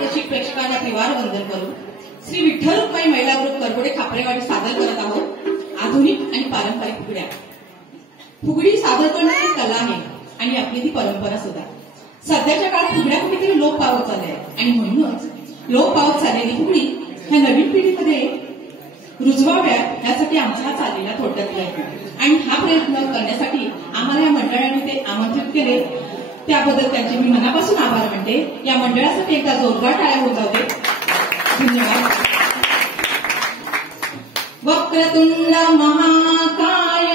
रसिक प्रेक्षकांना त्रिवार वंदन करून श्री विठ्ठल रुक्माई महिला ग्रुप करगोडे खापरेवाडी सादर करत आहोत आधुनिक आणि पारंपरिक फुगड्या. फुगडी सादर करण्याची कला आहे आणि आपली ती परंपरा सुद्धा. सध्याच्या काळात फुगड्या कुठेतरी लोप पावत चालल्या आहेत आणि म्हणूनच लोप पावत चाललेली फुगडी ह्या नवीन पिढीमध्ये रुजवाव्या यासाठी आमचा हा चाललेला थोडक्यात प्रयत्न. आणि हा प्रयत्न करण्यासाठी आम्हाला या मंडळाने ते आमंत्रित केले, त्याबद्दल त्यांचे मी मनापासून आभार मानते. या मंडळासाठी एकदा जोरदार टाळ्या होत जाऊ दे. धन्यवाद. वक्रतुंड महाकाय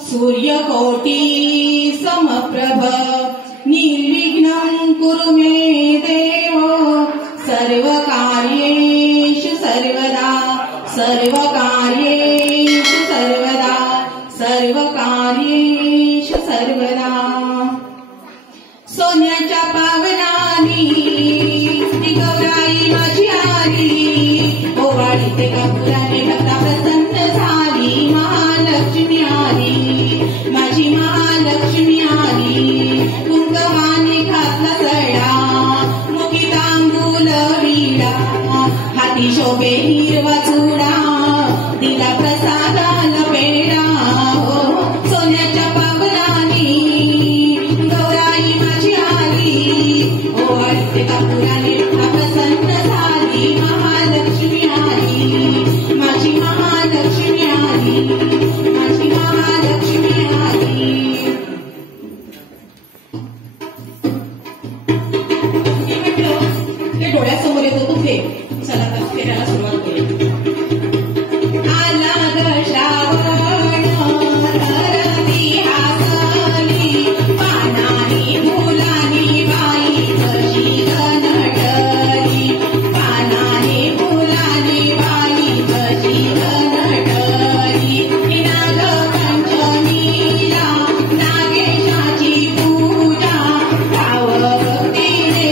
सूर्यकोटी समप्रभ निर्विघ्नं कुरु मे देव सर्वकार्येषु सर्वदा सर्वकार्येषु सर्वदा सर्वकार्येषु सर्वदा. सोन्याच्या पावनानी ती गौराई माझी आली, ओवाळी ते कापुराने भक्ता प्रसन्न झाली. महालक्ष्मी आली, माझी महालक्ष्मी आली. कुंकवाने घातला सडा, मुखी तांबूल विडा, हाती शोभे हिरवा चुडा, दिला प्रसादाला पेढा. सोन्याच्या पावलानी गौराई माझी आली, ओवाळी ते कापुराने प्रसन्न झाली. महालक्ष्मी आली, माझी महालक्ष्मी आली, माझी महालक्ष्मी आली. ते डोळ्यासमोर येतो तो फेर. चला तर फेरायला सुरुवात करूया. आला ग श्रावण रवी हासली, पानानी फुलानी बाई कशी घनटली, पानानी फुलानी बाई कशी घनटली. नाग पंचमीला नागेशाची पूजा, भाव भक्तीने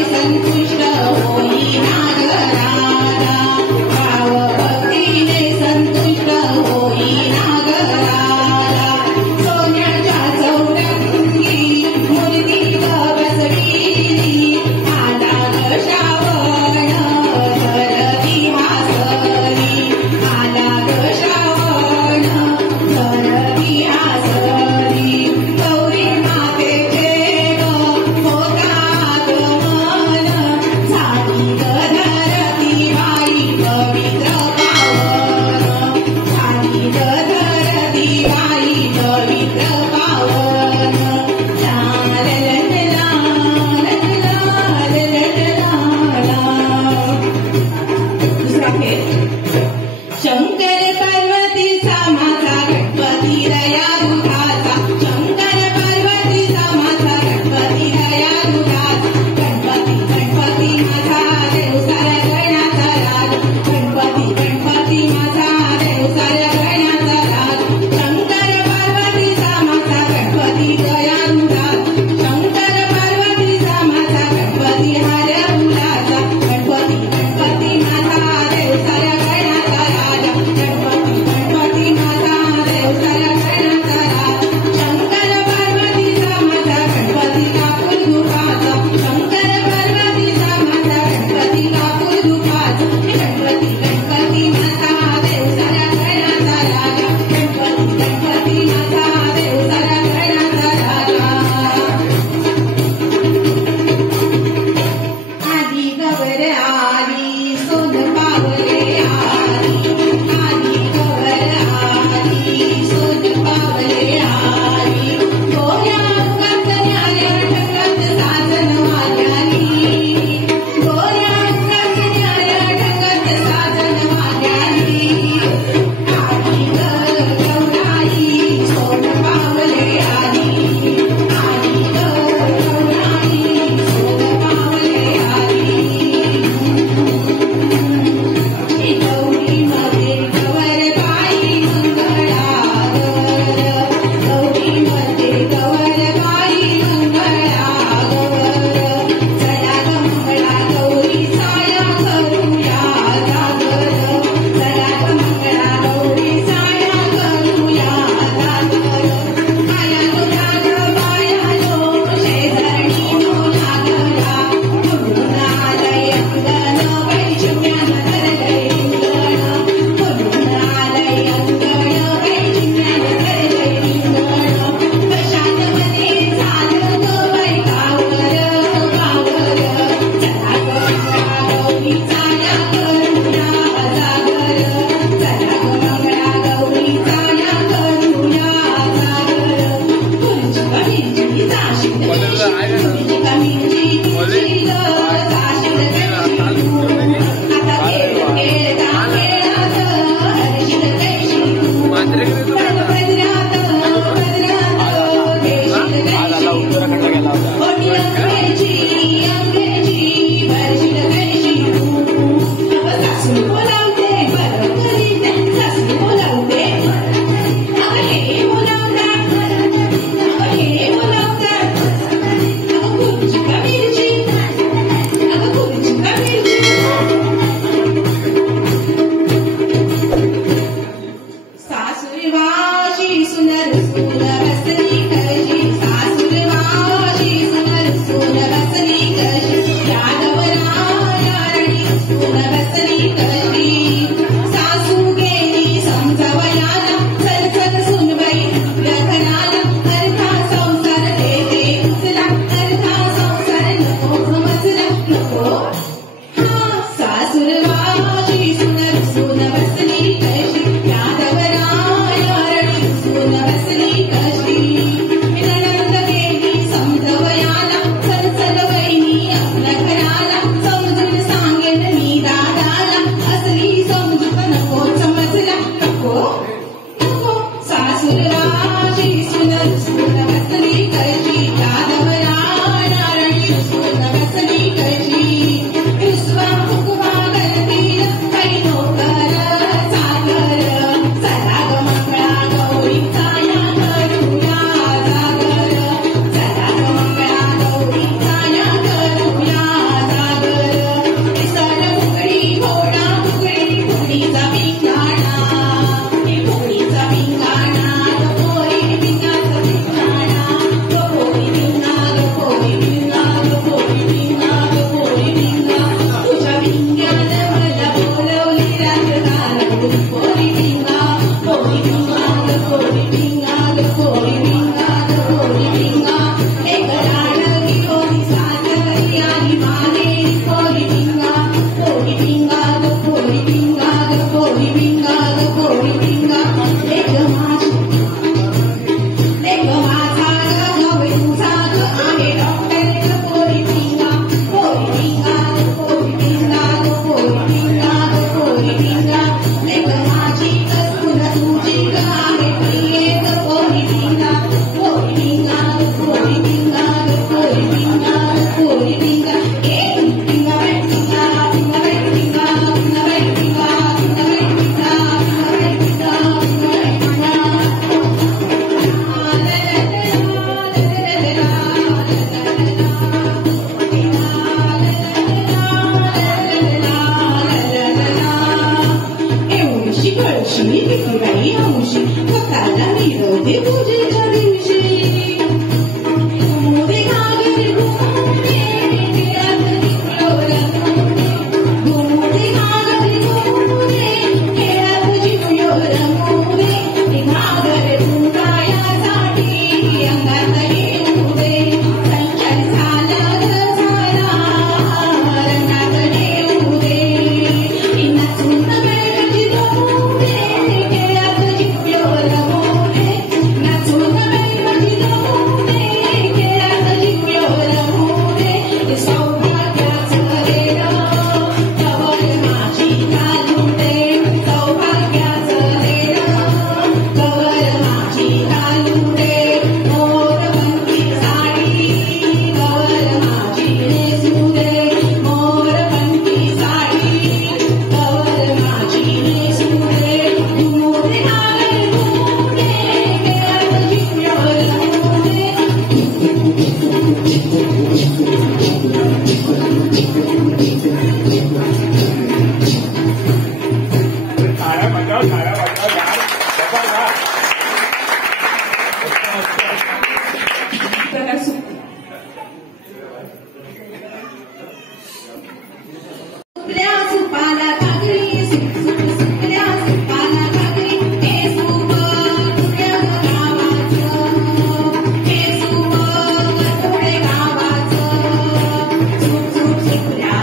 सुकल्या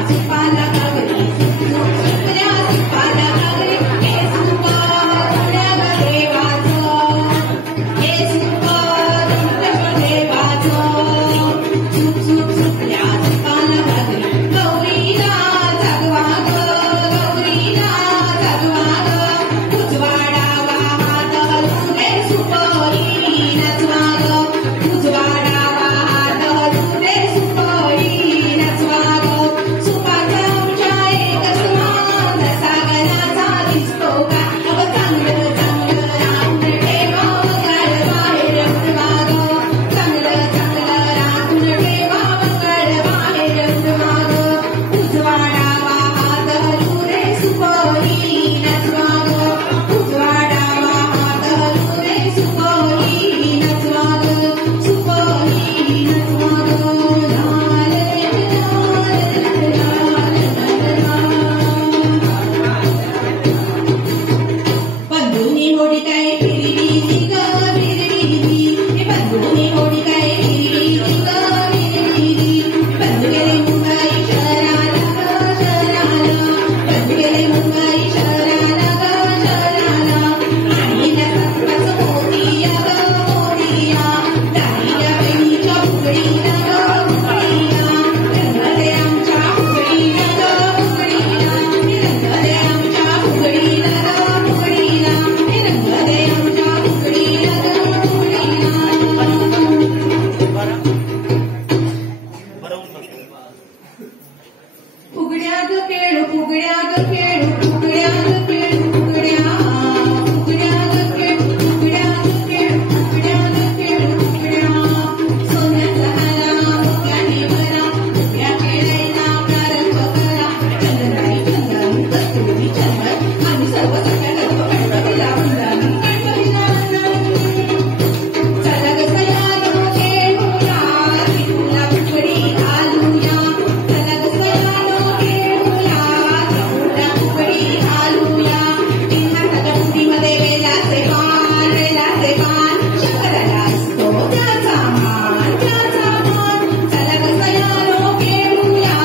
फुगड्या ग खेळू फुगड्या ग खेळू फुगड्या ग खेळू फुगड्या फुगड्या ग खेळू फुगड्या ग खेळू फुगड्या ग खेळू फुगड्या सोन्याचा हाला मोत्याने भरा फुगड्या खेळायला प्रारंभ करा चंदनाई चंदन कस्तुरी चंदन आम्ही सर्व सगळ्या गप्प गणपतीला वंदन गणपतीला वंदन चला ग सयानो खेळूया तिला फुगडी घालूया चला ग सयानो खेळूया तिला फुगडी घालूया तीन हाताच्या मुठीमध्ये वेलाचे पान शंकराला असतो त्याचा मान चला ग सयानो खेळूया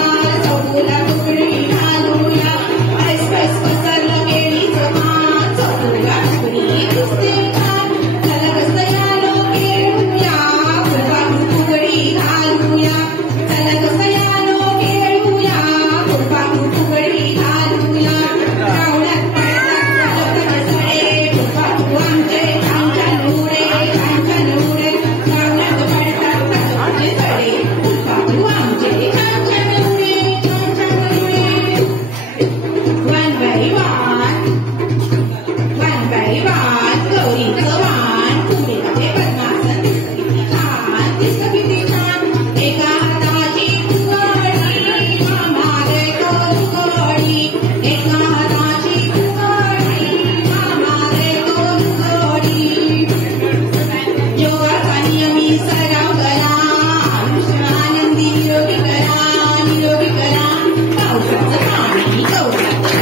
चौगुला फुगडी घालूया ऐस पैस पसरलं केळीचं मान चौगुला फुगडी दिसते छान चला ग सयानो खेळूया फुलपाखरू फुगडी घालूया चला ग सयानो खेळूया फुलपाखरू फुगडी घालूया रावणात पडतात सडे फुलपाखरू आमचे छान छान उडे रावणात पडतात सडे फुलपाखरू आमचे छान छान उडे वन बाई वन गौरीचं वाण कुंभीमध्ये पद्मासन दिसतं किती छान एका हाताची फुगडी मामारे फुगडी एका हाताची फुगडी मामारे फुगडी योगाचा नियमी सराव करा आनंदी निरोगी करा पावसाचं पाणी गौराचं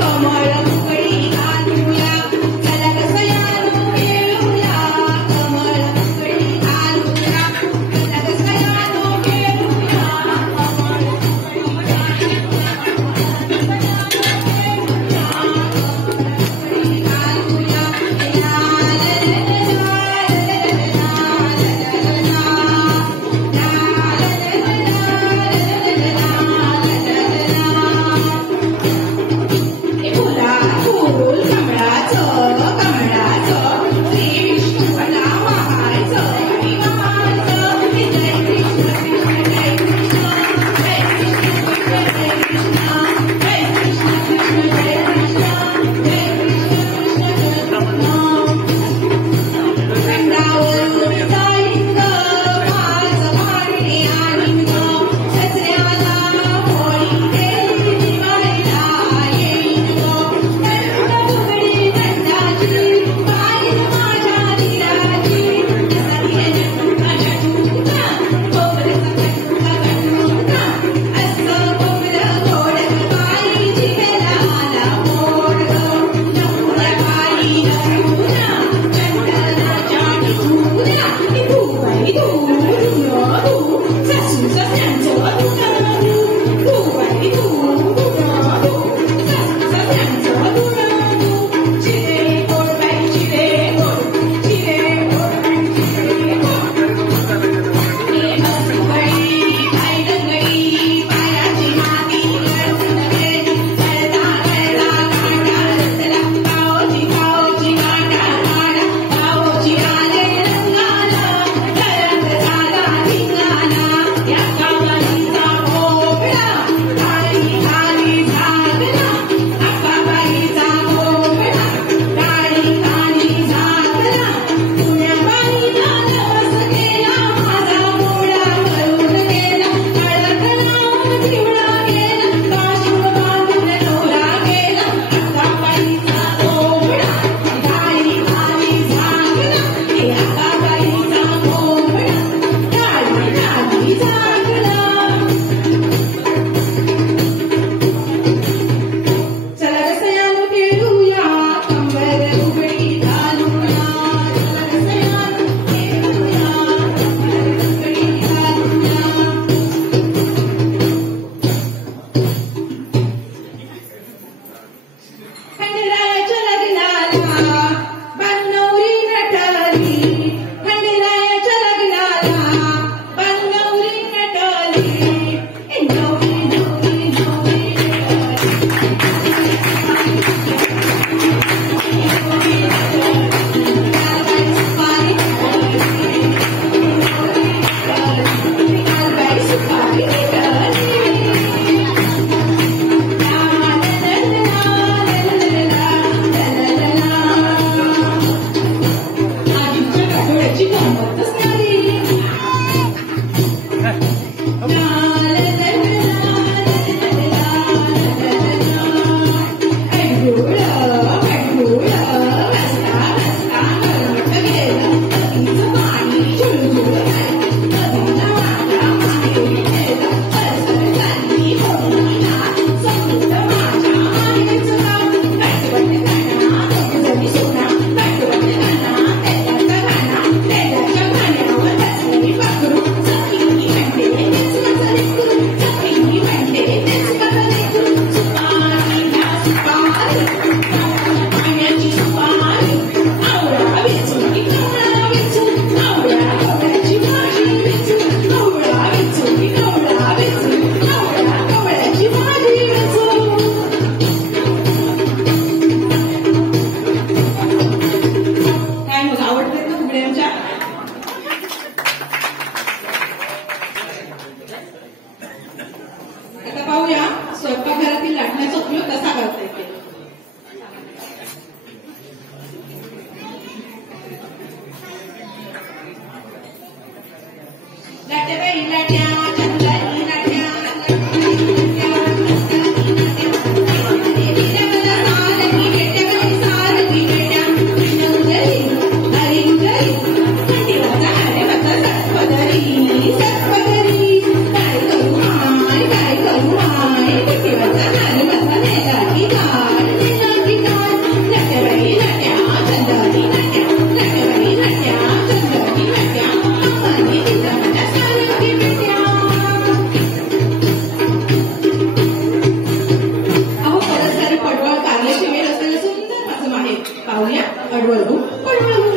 कमळ फुगडी घालूया चला ग सयानो पाहूया अडवळू पडवळू.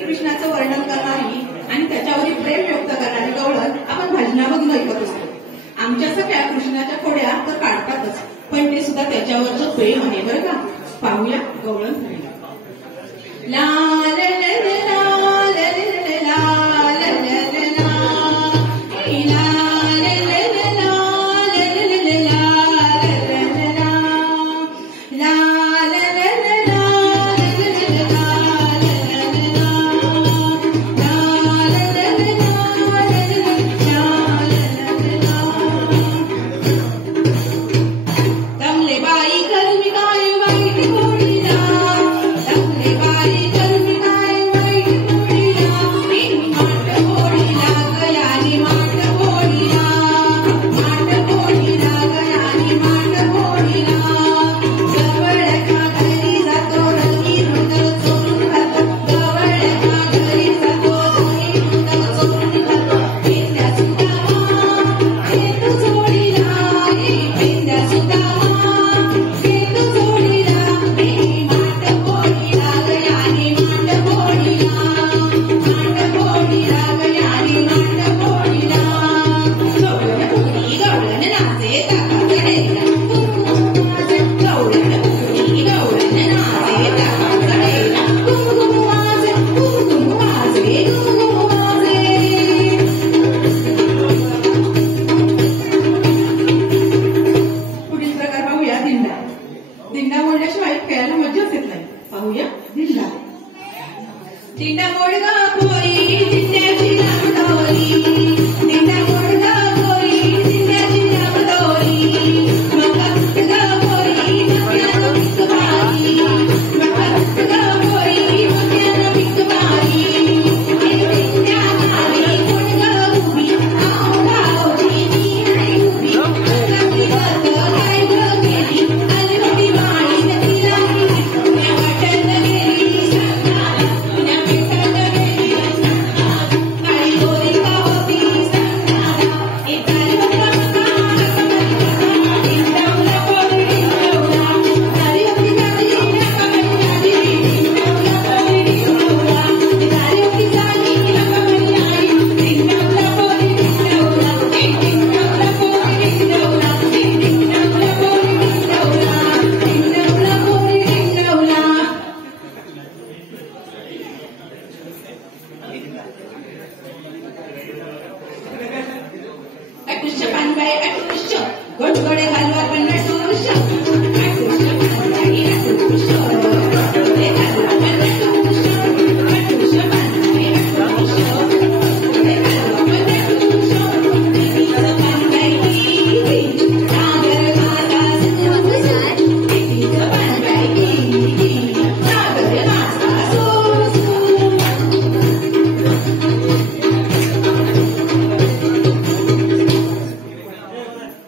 कृष्णाचं वर्णन करणारी आणि त्याच्यावरील प्रेम व्यक्त करणारी गवळण आपण भजनामधून ऐकत असतो. आमच्या सगळ्या कृष्णाच्या खोड्या तर काढतातच, पण ते सुद्धा त्याच्यावरचं प्रेम आहे बरं का. पाहूया गवळण. लाल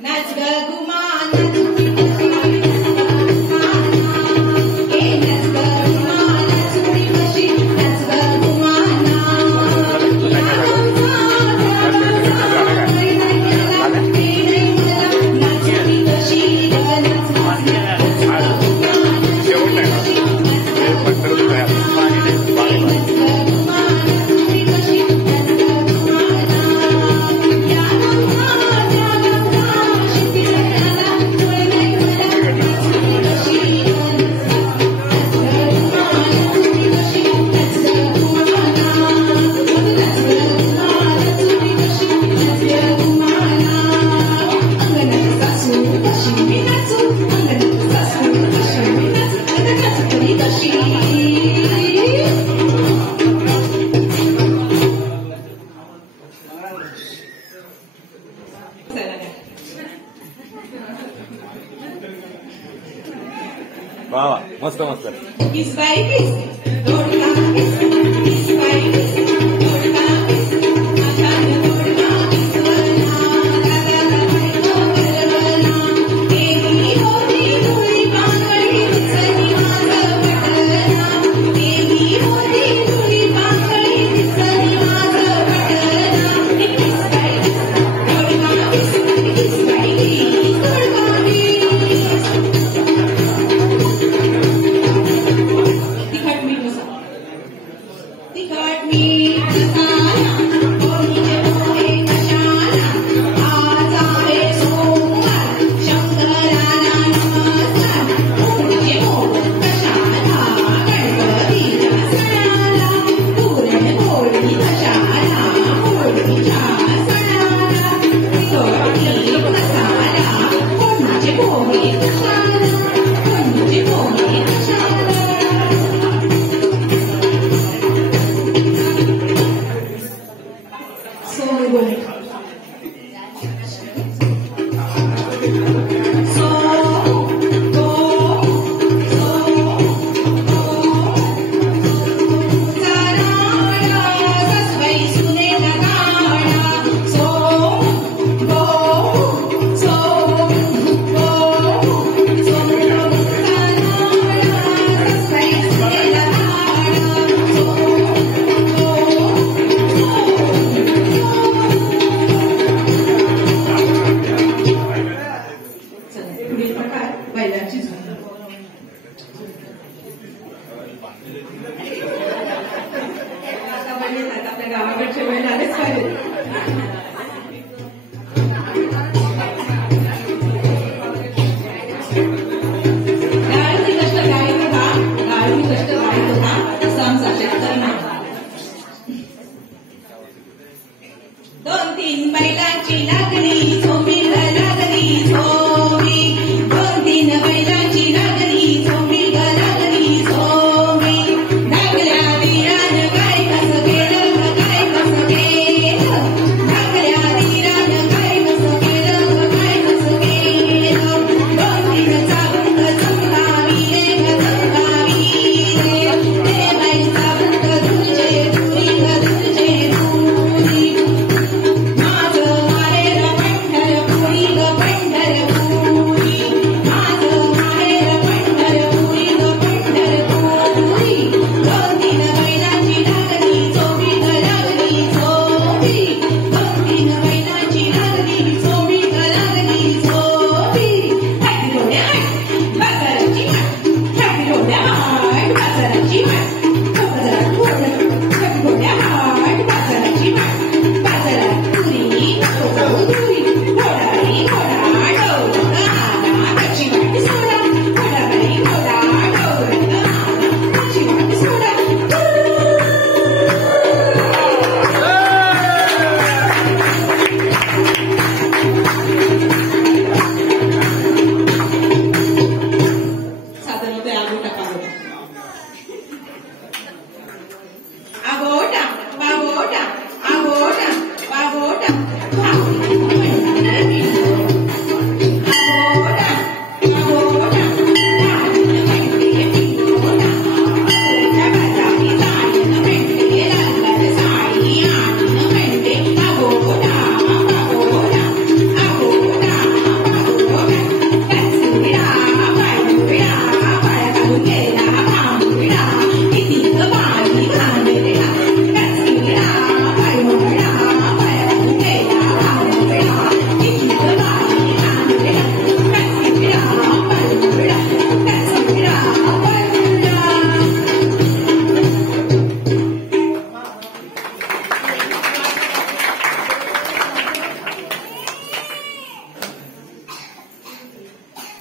नाच ग गुमान वा वा मस्त मस्त किस बाई किस दोडका किस किस बाई किस दोडका किस आकाश दोडका किस वरना राजा वरना देवी होती धुळी पांगळी दिसली माझं पटना देवी होती धुळी पांगळी दिसली माझं पटना किस बाई किस दोडका किस किस बाई किस दोडका तिखट मीठ मसाला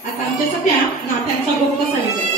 आता आमच्या सगळ्या नात्यांचा गोप कसा विचार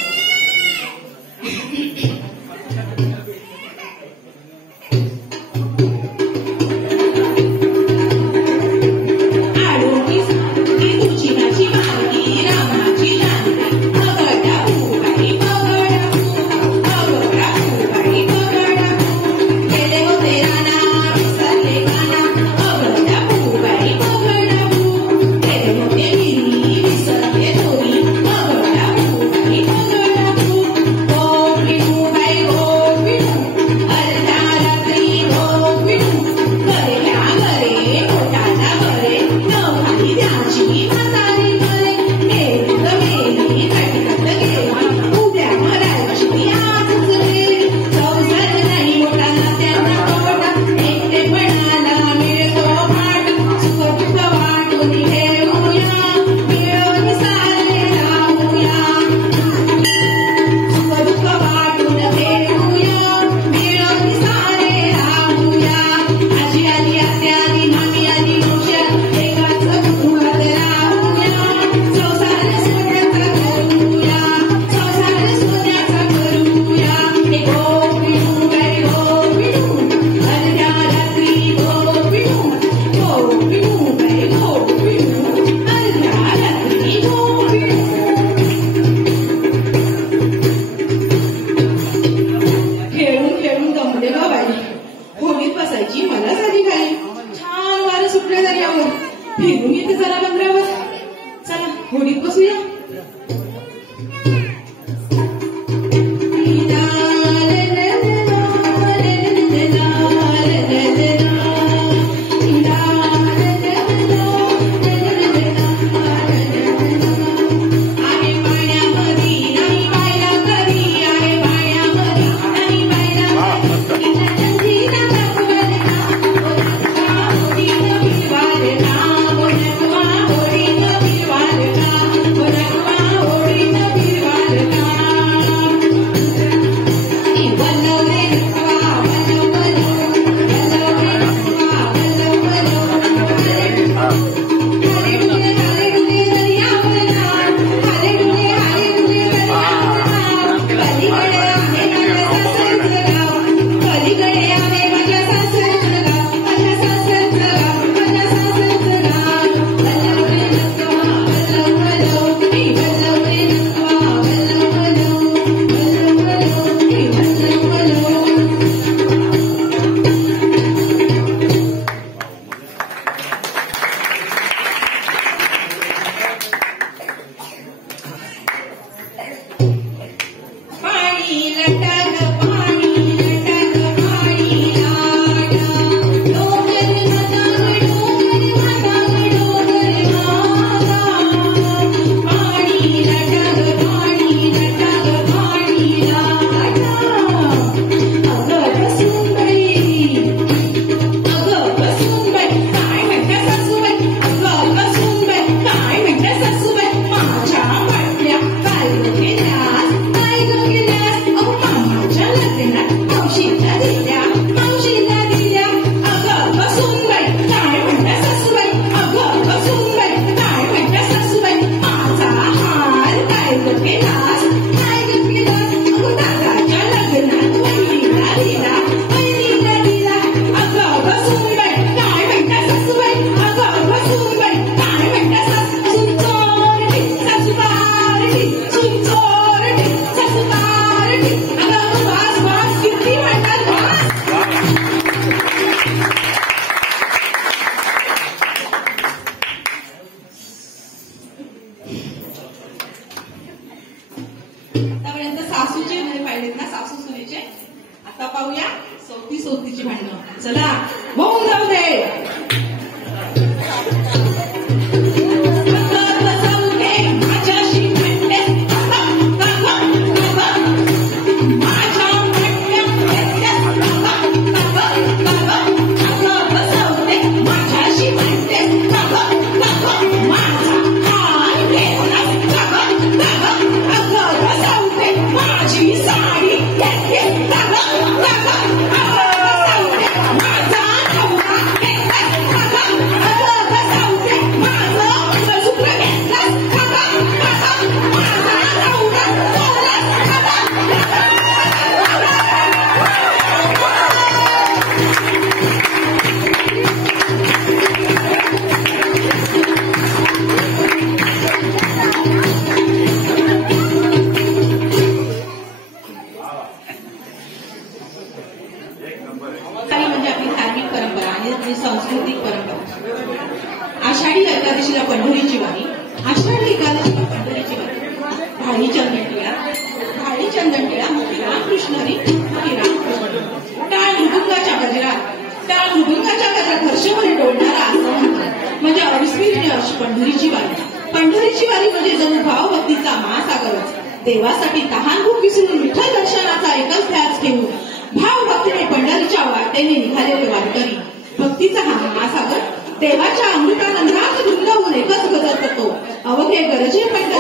पंढरीची वारी. पंढरीची वारी म्हणजे जणू भावभक्तीचा महासागरच. देवासाठी तहान भूक विसरून विठ्ठल दर्शनाचा एकच ध्यास घेऊन भावभक्तीने पंढरीच्या वाटेने निघालेले वारकरी. भक्तीचा हा महासागर देवाच्या अमृतानंदात धुंदवून एकच गजर करतो. अवघे गरजे पंढर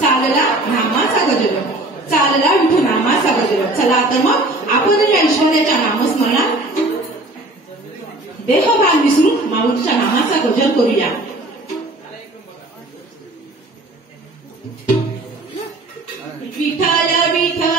चालला नामाचा गजर, चालला विठू नामाचा गजर. चला तर मग आपण या ईश्वराच्या नामस्मरणात देहभान विसरून माऊलीच्या नामाचा गजर करूया. विठ्ठल विठ्ठल